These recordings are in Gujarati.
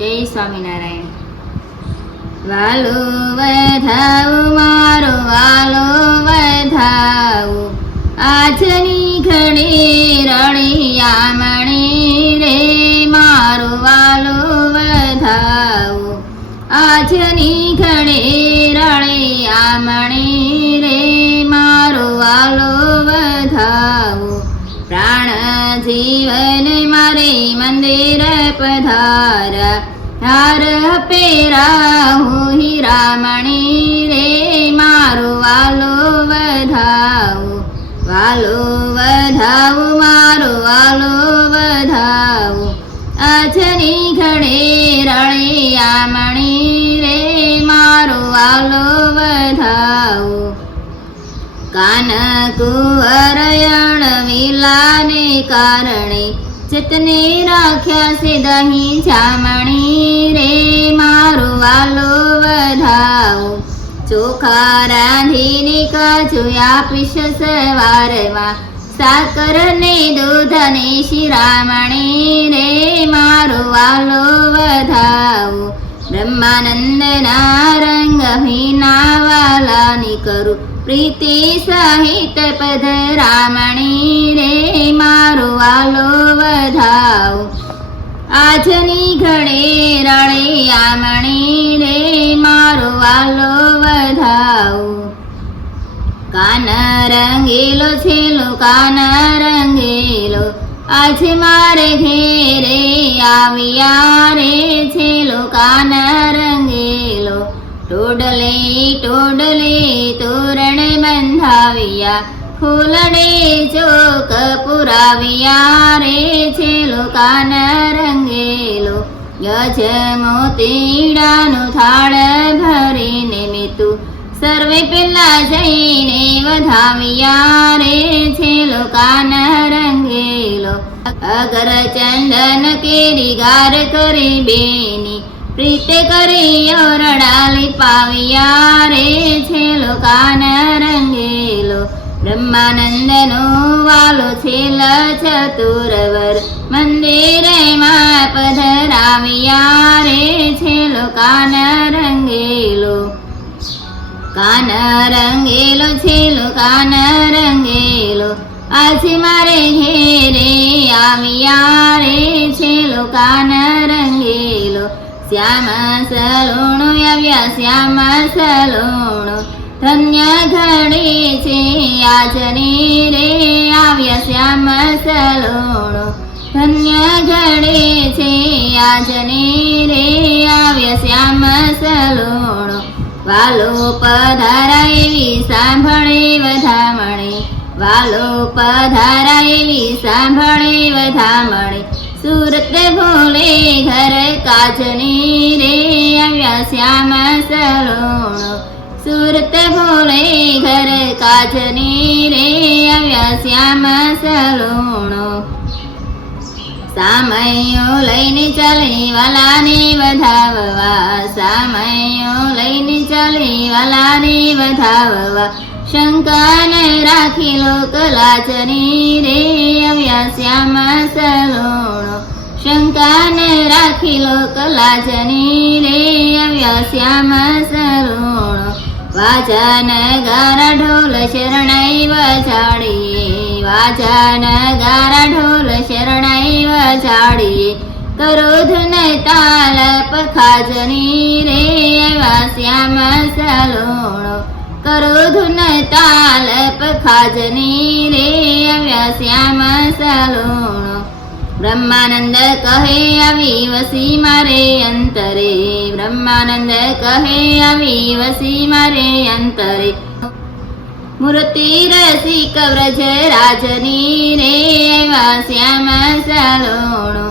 જય સ્વામિનારાયણ. વાલો વધાવ મારો વાલો વધાવ, આજની ઘડી રળિયામણી રે મારો વાલો વધાવ, આજની ઘડી રળિયામણી રે મારો વાલો વધાવ. પ્રાણ જીવન મારે મંદિર પધારા, હાર પેરાહુ હીરામણી રે મારો વાલો વધાવ, વાલો વધાવ મારો વાલો વધાવ, આજની ઘડે રળિયામણી રે મારો વાલો વધાવ. કાન કુંવરયણ વિલાને કારણે ચિતને રાખ્યા છે દહીં જામણી રે મારો વાલો વધાવ. ચોખા રાંધીને કાજુ આપીશ સવારમાં, સાકર ને દૂધ ને શિરામણી રે મારો વાલો વધાવ. બ્રહ્માનંદના રંગ ભીના વાલાની કરું, પ્રીતિ સહિત પધરામણી રે મારો વાલો વધાવ. આજની ઘડે રળિયામણી રે મારો વાલો વધાવ. કાન રંગેલો છેલો કાન રંગેલો, આજે મારે ઘેરે આવ્યા રે છેલો કાન રંગેલો. ટોડલે ટોડલે તોરણ બંધાવ્યા, ફૂલડે ચોક પુરાવ્યા રે છેલો કાન રંગેલો. ગજ મોતીડાનું થાળ ભરીને મેતું, સર્વે પેલા જઈને વધાવ્યા રે છેલો કાન રંગેલો. અગર ચંદન કેરી ગાર કરી બેની, પ્રીતે કરી ઓરડાલી પાવ્યા રે છેલો કાન રંગેલો. બ્રહ્માનંદનો વાલો છેલ ચતુરવર, મંદિરમાં પધરાવ્યા રે છેલો કાન રંગેલો. કાન રંગેલો છેલો કાન રંગેલો, આજે મારે ઘેરે આવ્યા રે છેલો કાન રંગેલો. શ્યામ સલોણો આવ્યા શ્યામ સલોણો, ધન્ય ઘડી છે આજની રે આવ્યા શ્યામ સલોણો. ધન્ય ઘડી છે આજની રે આવ્યા શ્યામ સલોણો. વાલો પધારા એવી સાંભળે વધામણી, વાલો પધારા એવી સાંભળે વધામણી. સુરત ભોલે ઘર કાજની રે આવ્યા શ્યામ સલોણો. સુરત ભોલે ઘર કાજની રે આવ્યા શ્યામ સલોણો. સામૈયો લઈને ચાલી વાલાને વધાવવા, સામૈયો લઈને ચાલી વાલાને વધાવવા. શંકાન રાખી લોક લાજની રે આવ્યા શ્યામ સલોણો. શંકાન રાખી લોક લાજની રે આવ્યા શ્યામ સલોણો. વાજા નગારા ઢોલ શરણાઈ વજાડીએ, વાજા નગારા ઢોલ શરણાઈ વજાડીએ. કરોધ ન તાલ પખાજની રે આવ્યા શ્યામ સલોણો. કરોધ ન તાલ પખાજની રે આવ્યા શ્યામ સલોણો. બ્રહ્માનંદ કહે આવી વસી મારે અંતરે, બ્રહ્માનંદ કહે આવી વસી મારે અંતરે. મૂર્તિ રસિક વ્રજ રાજની રે આવ્યા શ્યામ સલોણો.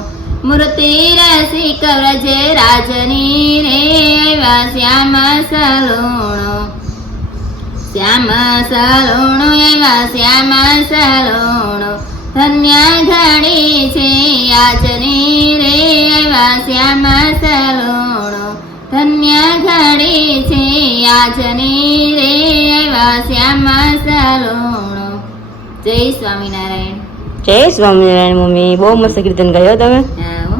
મૂર્તિ રસિક વ્રજ રાજની રે આવ્યા શ્યામ સલોણો. શ્યામ સલોણો આવ્યા શ્યામ સલોણો. ધન્ય ઘડી છે આજની રે આવ્યા શ્યામ સલોણો. ધન્ય ઘડી છે આજની રે આવ્યા શ્યામ સલોણો. જય સ્વામિનારાયણ. જય સ્વામિનારાયણ. મમ્મી બહુ મસ્ત કીર્તન ગાયો તમે. હા હો.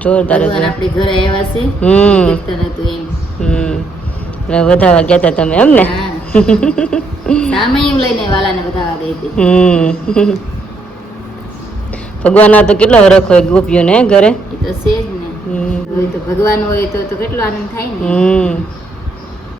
જોરદાર ભગવાન હતું. આપણી ઘરે આવ્યા છે હમ કીર્તન હતું એમ એટલે વધારવા ગયા હતા તમે એમ ને? હા સામયું લઈને વાલાને બતાવવા ગઈ હતી ભગવાનના તો કેટલા વરખ હોય ગોપીઓને ઘરે. એ તો છે જ ને હમ હોય તો ભગવાન હોય તો કેટલો આનંદ થાય ને હમ